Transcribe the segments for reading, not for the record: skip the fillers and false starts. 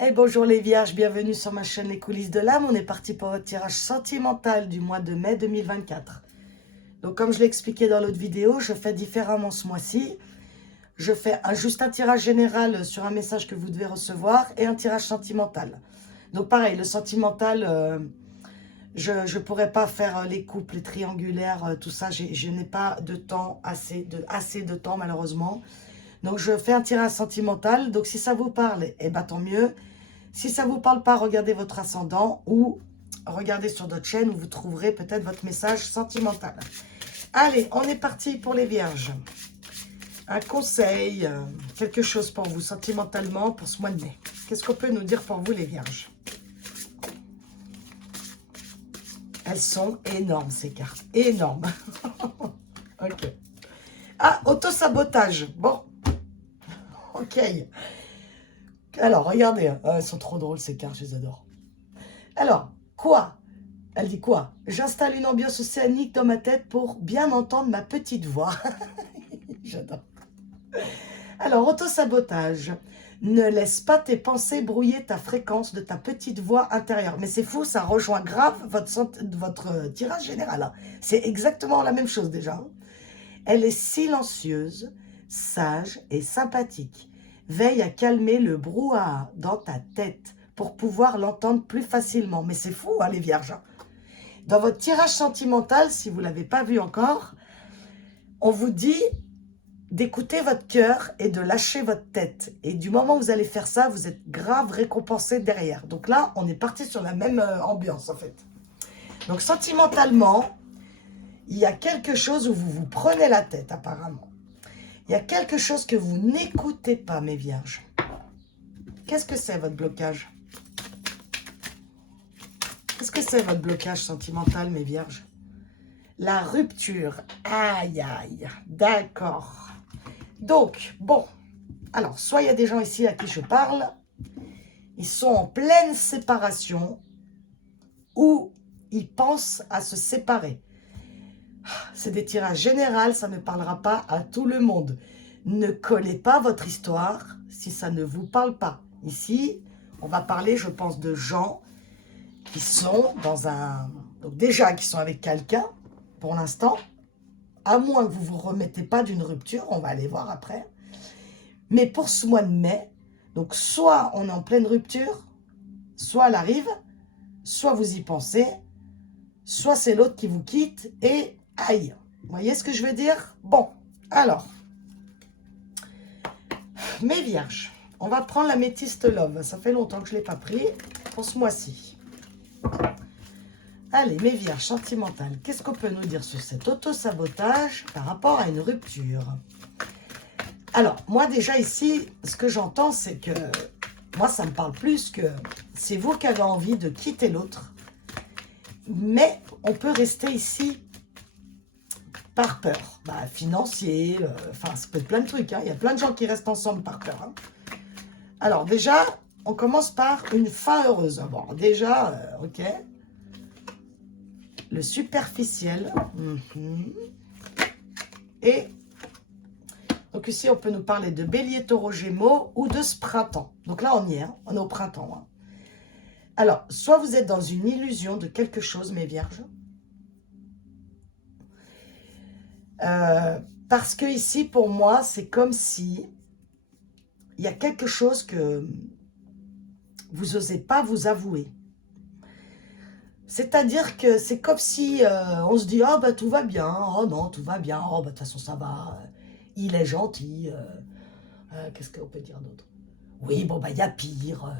Et bonjour les vierges, bienvenue sur ma chaîne Les coulisses de l'âme. On est parti pour votre tirage sentimental du mois de mai 2024. Donc comme je l'ai expliqué dans l'autre vidéo, je fais différemment ce mois-ci. Je fais juste un tirage général sur un message que vous devez recevoir et un tirage sentimental. Donc pareil, le sentimental, je ne pourrais pas faire les couples, les triangulaires, tout ça. Je n'ai pas de temps, assez de temps malheureusement. Donc je fais un tirage sentimental. Donc si ça vous parle, eh ben tant mieux. Si ça ne vous parle pas, regardez votre ascendant ou regardez sur d'autres chaînes où vous trouverez peut-être votre message sentimental. Allez, on est parti pour les vierges. Un conseil, quelque chose pour vous sentimentalement pour ce mois de mai. Qu'est-ce qu'on peut nous dire pour vous les vierges? Elles sont énormes ces cartes, énormes. Ok. Ah, auto-sabotage. Bon, ok. Alors, regardez, elles sont trop drôles ces cartes, je les adore. Alors, quoi? Elle dit quoi? J'installe une ambiance océanique dans ma tête pour bien entendre ma petite voix. J'adore. Alors, autosabotage. Ne laisse pas tes pensées brouiller ta fréquence de ta petite voix intérieure. Mais c'est fou, ça rejoint grave votre tirage général. Hein. C'est exactement la même chose déjà. Hein. Elle est silencieuse, sage et sympathique. Veille à calmer le brouhaha dans ta tête pour pouvoir l'entendre plus facilement. Mais c'est fou, hein, les vierges. Hein. Dans votre tirage sentimental, si vous ne l'avez pas vu encore, on vous dit d'écouter votre cœur et de lâcher votre tête. Et du moment où vous allez faire ça, vous êtes grave récompensé derrière. Donc là, on est parti sur la même ambiance en fait. Donc sentimentalement, il y a quelque chose où vous vous prenez la tête apparemment. Il y a quelque chose que vous n'écoutez pas, mes vierges. Qu'est-ce que c'est votre blocage? Qu'est-ce que c'est votre blocage sentimental, mes vierges? La rupture. Aïe, aïe. D'accord. Donc, bon. Alors, soit il y a des gens ici à qui je parle. Ils sont en pleine séparation. Ou ils pensent à se séparer. C'est des tirages généraux, ça ne parlera pas à tout le monde. Ne collez pas votre histoire si ça ne vous parle pas. Ici, on va parler, je pense, de gens qui sont dans un... Donc déjà, qui sont avec quelqu'un, pour l'instant, à moins que vous ne vous remettez pas d'une rupture, on va aller voir après. Mais pour ce mois de mai, donc soit on est en pleine rupture, soit elle arrive, soit vous y pensez, soit c'est l'autre qui vous quitte et aïe. Vous voyez ce que je veux dire? Bon, alors, mes vierges, on va prendre la métiste love. Ça fait longtemps que je ne l'ai pas pris pour ce mois-ci. Allez, mes vierges sentimentales, qu'est-ce qu'on peut nous dire sur cet auto-sabotage par rapport à une rupture? Alors, moi déjà ici, ce que j'entends, c'est que moi, ça me parle plus que c'est vous qui avez envie de quitter l'autre. Mais on peut rester ici par peur. Bah, financier, enfin, ça peut être plein de trucs. Hein. Il y a plein de gens qui restent ensemble par peur. Hein. Alors déjà, on commence par une fin heureuse. Bon, déjà, ok. Le superficiel. Et donc ici, on peut nous parler de bélier, taureau, gémeaux ou de ce printemps. Donc là, on y est. Hein. On est au printemps. Hein. Alors, soit vous êtes dans une illusion de quelque chose, mes vierges. Parce que ici, pour moi, c'est comme si il y a quelque chose que vous n'osez pas vous avouer. C'est-à-dire que c'est comme si on se dit « Ah, bah tout va bien, oh non, tout va bien, oh, bah de toute façon, ça va, il est gentil, qu'est-ce qu'on peut dire d'autre? Oui, bon, bah il y a pire,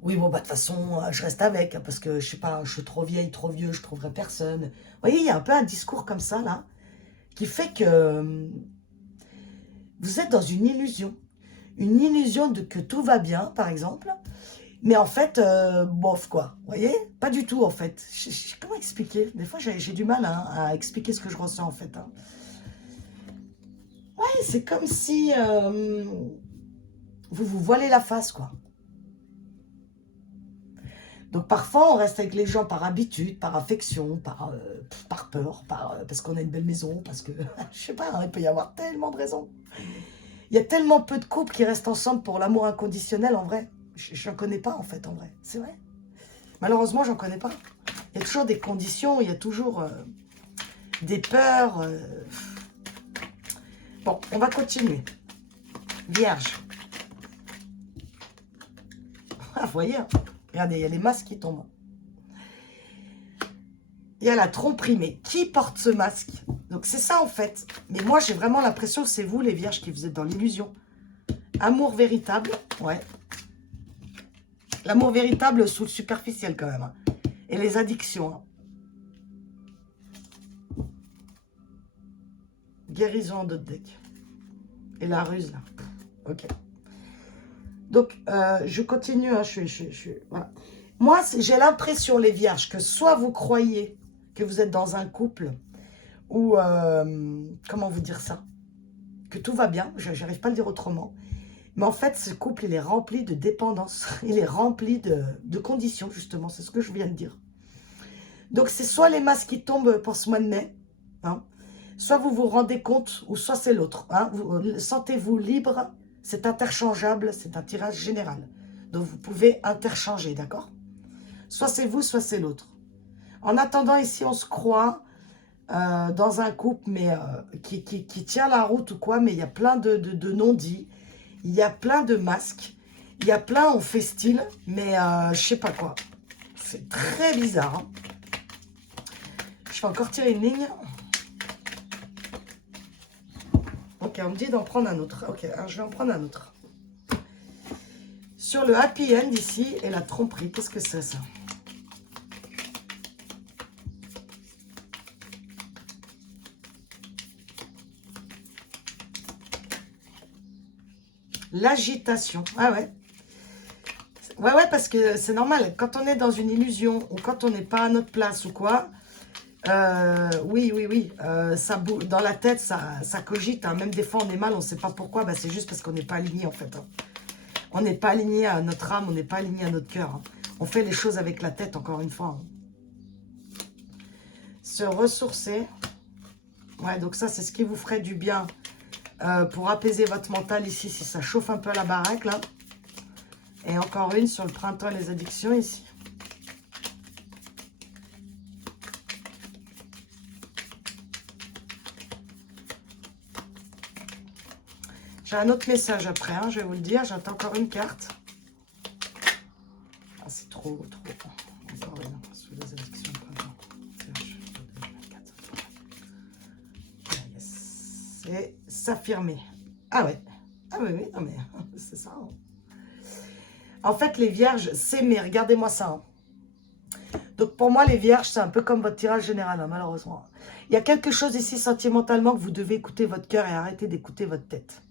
oui, bon, bah de toute façon, je reste avec, parce que, je sais pas, je suis trop vieille, trop vieux, je trouverai personne. » Vous voyez, il y a un peu un discours comme ça, là, qui fait que vous êtes dans une illusion de que tout va bien, par exemple, mais en fait, bof, quoi. Vous voyez? Pas du tout, en fait. Comment expliquer? Des fois, j'ai du mal hein, à expliquer ce que je ressens, en fait. Hein. Ouais, c'est comme si vous vous voilez la face, quoi. Donc, parfois, on reste avec les gens par habitude, par affection, par peur, parce qu'on a une belle maison, parce que, je sais pas, hein, il peut y avoir tellement de raisons. Il y a tellement peu de couples qui restent ensemble pour l'amour inconditionnel, en vrai. Je n'en connais pas, en fait, en vrai. C'est vrai. Malheureusement, j'en connais pas. Il y a toujours des conditions, il y a toujours des peurs. Bon, on va continuer. Vierge. Ah, vous voyez, hein. Regardez, il y a les masques qui tombent. Il y a la tromperie, mais qui porte ce masque? Donc c'est ça en fait. Mais moi j'ai vraiment l'impression que c'est vous les vierges qui vous êtes dans l'illusion. Amour véritable, ouais. L'amour véritable sous le superficiel quand même. Hein. Et les addictions. Hein. Guérison de deck. Et la ruse là. Ok. Donc je continue. Hein, voilà. Moi j'ai l'impression les vierges que soit vous croyez que vous êtes dans un couple où, comment vous dire ça, que tout va bien, j'arrive pas à le dire autrement, mais en fait ce couple il est rempli de dépendance, il est rempli de conditions justement, c'est ce que je viens de dire. Donc c'est soit les masques qui tombent pour ce mois de mai, hein, soit vous vous rendez compte, ou soit c'est l'autre, hein, sentez-vous libre, c'est interchangeable, c'est un tirage général, donc vous pouvez interchanger, d'accord? Soit c'est vous, soit c'est l'autre. En attendant, ici, on se croit dans un couple mais qui tient la route ou quoi, mais il y a plein de non-dits, il y a plein de masques, il y a plein, on fait style, mais je sais pas quoi. C'est très bizarre. Hein. Je vais encore tirer une ligne. Ok, on me dit d'en prendre un autre. Ok, alors je vais en prendre un autre. Sur le happy end ici et la tromperie, qu'est-ce que c'est ça? L'agitation. Ah ouais. Ouais, parce que c'est normal. Quand on est dans une illusion ou quand on n'est pas à notre place ou quoi, oui. Ça dans la tête, ça cogite. Hein. Même des fois, on est mal, on ne sait pas pourquoi. Bah, c'est juste parce qu'on n'est pas aligné en fait. Hein. On n'est pas aligné à notre âme, on n'est pas aligné à notre cœur. Hein. On fait les choses avec la tête, encore une fois. Hein. Se ressourcer. Ouais, donc ça, c'est ce qui vous ferait du bien. Pour apaiser votre mental ici, si ça chauffe un peu la baraque, là. Et encore une sur le printemps et les addictions, ici. J'ai un autre message après, hein, je vais vous le dire. J'attends encore une carte. Ah, c'est trop. Encore une, sur les addictions, printemps. C'est s'affirmer. Ah ouais. Ah oui, non mais c'est ça. Hein. En fait, les vierges, s'aimer. Regardez-moi ça. Hein. Donc, pour moi, les vierges, c'est un peu comme votre tirage général, hein, malheureusement. Il y a quelque chose ici, sentimentalement, que vous devez écouter votre cœur et arrêter d'écouter votre tête.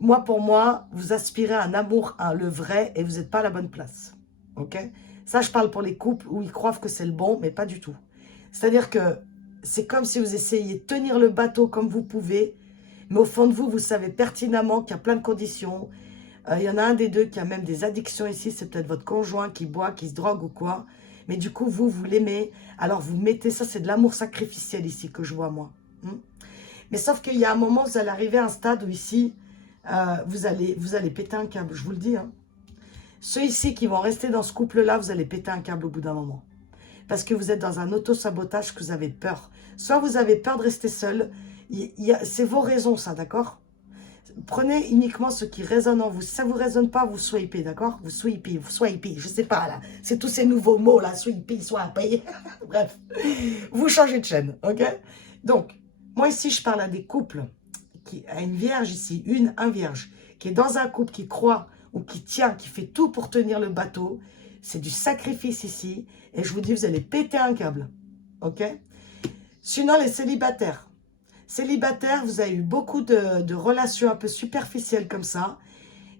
Moi, pour moi, vous aspirez à un amour, le vrai, et vous n'êtes pas à la bonne place. Ok? Ça, je parle pour les couples où ils croient que c'est le bon, mais pas du tout. C'est-à-dire que c'est comme si vous essayiez de tenir le bateau comme vous pouvez, mais au fond de vous, vous savez pertinemment qu'il y a plein de conditions. Il y en a un des deux qui a même des addictions ici, c'est peut-être votre conjoint qui boit, qui se drogue ou quoi. Mais du coup, vous l'aimez, alors vous mettez ça, c'est de l'amour sacrificiel ici que je vois moi. Mais sauf qu'il y a un moment, vous allez arriver à un stade où ici, vous allez péter un câble, je vous le dis. Hein. Ceux ici qui vont rester dans ce couple-là, vous allez péter un câble au bout d'un moment. Parce que vous êtes dans un auto-sabotage, que vous avez peur. Soit vous avez peur de rester seul, c'est vos raisons ça, d'accord? Prenez uniquement ce qui résonne en vous. Si ça ne vous résonne pas, vous swipez, d'accord? Vous swipez, je sais pas, là. C'est tous ces nouveaux mots, là, swipez, swipez. Bref, vous changez de chaîne, ok? Donc, moi ici, je parle à des couples, à une vierge ici, un vierge, qui est dans un couple qui croit ou qui tient, qui fait tout pour tenir le bateau. C'est du sacrifice ici. Et je vous dis, vous allez péter un câble, ok? Sinon, les célibataires. Célibataire, vous avez eu beaucoup de relations un peu superficielles comme ça.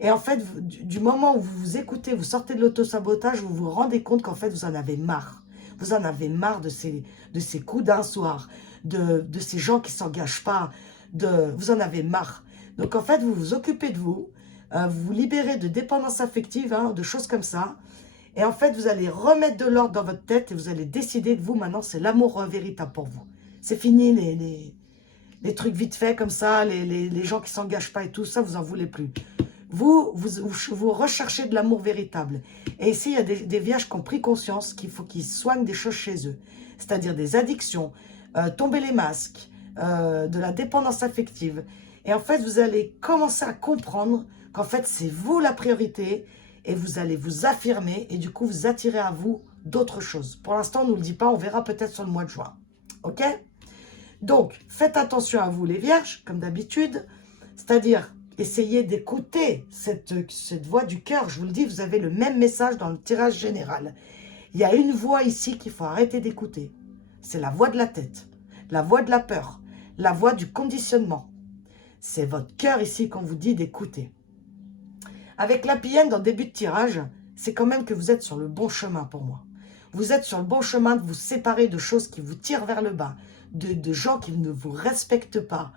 Et en fait, du moment où vous vous écoutez, vous sortez de l'autosabotage, vous vous rendez compte qu'en fait, vous en avez marre. Vous en avez marre de ces coups d'un soir, de ces gens qui ne s'engagent pas. Vous en avez marre. Donc en fait, vous vous occupez de vous, vous vous libérez de dépendance affective, hein, de choses comme ça. Et en fait, vous allez remettre de l'ordre dans votre tête et vous allez décider de vous, maintenant, c'est l'amour véritable pour vous. C'est fini les trucs vite fait comme ça, les gens qui ne s'engagent pas et tout, ça, vous n'en voulez plus. Vous recherchez de l'amour véritable. Et ici, il y a des vierges qui ont pris conscience qu'il faut qu'ils soignent des choses chez eux. C'est-à-dire des addictions, tomber les masques, de la dépendance affective. Et en fait, vous allez commencer à comprendre qu'en fait, c'est vous la priorité et vous allez vous affirmer et du coup, vous attirez à vous d'autres choses. Pour l'instant, on ne nous le dit pas, on verra peut-être sur le mois de juin. Ok? Donc, faites attention à vous les vierges, comme d'habitude. C'est-à-dire, essayez d'écouter cette voix du cœur. Je vous le dis, vous avez le même message dans le tirage général. Il y a une voix ici qu'il faut arrêter d'écouter. C'est la voix de la tête, la voix de la peur, la voix du conditionnement. C'est votre cœur ici qu'on vous dit d'écouter. Avec la PN dans le début de tirage, c'est quand même que vous êtes sur le bon chemin pour moi. Vous êtes sur le bon chemin de vous séparer de choses qui vous tirent vers le bas, de gens qui ne vous respectent pas,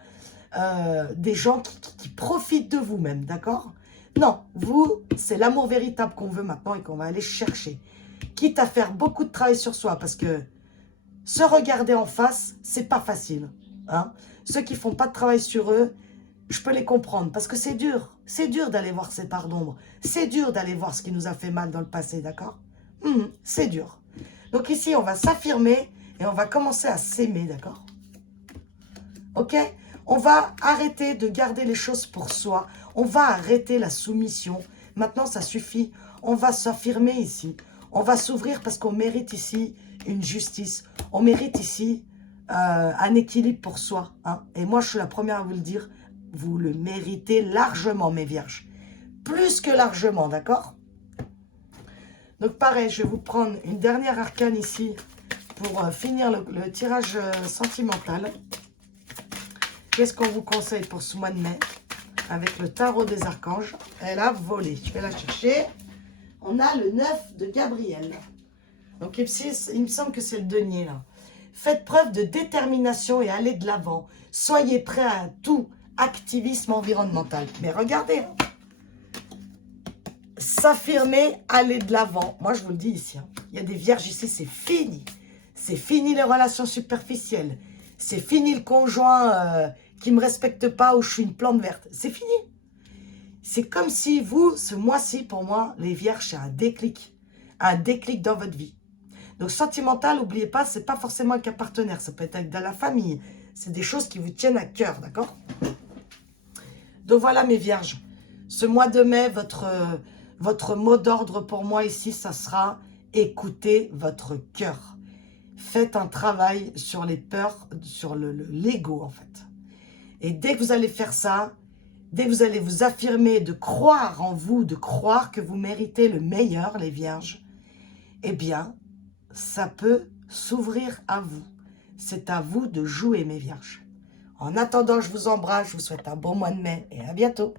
des gens qui profitent de vous-même, d'accord? Non, vous, c'est l'amour véritable qu'on veut maintenant et qu'on va aller chercher. Quitte à faire beaucoup de travail sur soi, parce que se regarder en face, c'est pas facile. Hein? Ceux qui font pas de travail sur eux, je peux les comprendre, parce que c'est dur. C'est dur d'aller voir ces parts d'ombre. C'est dur d'aller voir ce qui nous a fait mal dans le passé, d'accord? C'est dur. Donc ici, on va s'affirmer et on va commencer à s'aimer, d'accord? Ok? On va arrêter de garder les choses pour soi. On va arrêter la soumission. Maintenant, ça suffit. On va s'affirmer ici. On va s'ouvrir parce qu'on mérite ici une justice. On mérite ici un équilibre pour soi. Hein? Et moi, je suis la première à vous le dire. Vous le méritez largement, mes vierges. Plus que largement, d'accord? Donc, pareil, je vais vous prendre une dernière arcane ici pour finir le tirage sentimental. Qu'est-ce qu'on vous conseille pour ce mois de mai? Avec le tarot des archanges. Elle a volé. Je vais la chercher. On a le 9 de Gabriel. Donc, il me semble que c'est le denier, là. Faites preuve de détermination et allez de l'avant. Soyez prêts à tout activisme environnemental. Mais regardez, hein. S'affirmer, aller de l'avant. Moi, je vous le dis ici. Hein. Il y a des vierges ici, c'est fini. C'est fini les relations superficielles. C'est fini le conjoint qui ne me respecte pas ou je suis une plante verte. C'est fini. C'est comme si vous, ce mois-ci, pour moi, les vierges, c'est un déclic. Un déclic dans votre vie. Donc, sentimental, n'oubliez pas, ce n'est pas forcément avec un partenaire. Ça peut être avec de la famille. C'est des choses qui vous tiennent à cœur, d'accord? Donc, voilà mes vierges. Ce mois de mai, votre mot d'ordre pour moi ici, ça sera écoutez votre cœur. Faites un travail sur les peurs, sur l'ego en fait. Et dès que vous allez faire ça, dès que vous allez vous affirmer, de croire en vous, de croire que vous méritez le meilleur, les vierges, eh bien, ça peut s'ouvrir à vous. C'est à vous de jouer, mes vierges. En attendant, je vous embrasse, je vous souhaite un bon mois de mai et à bientôt.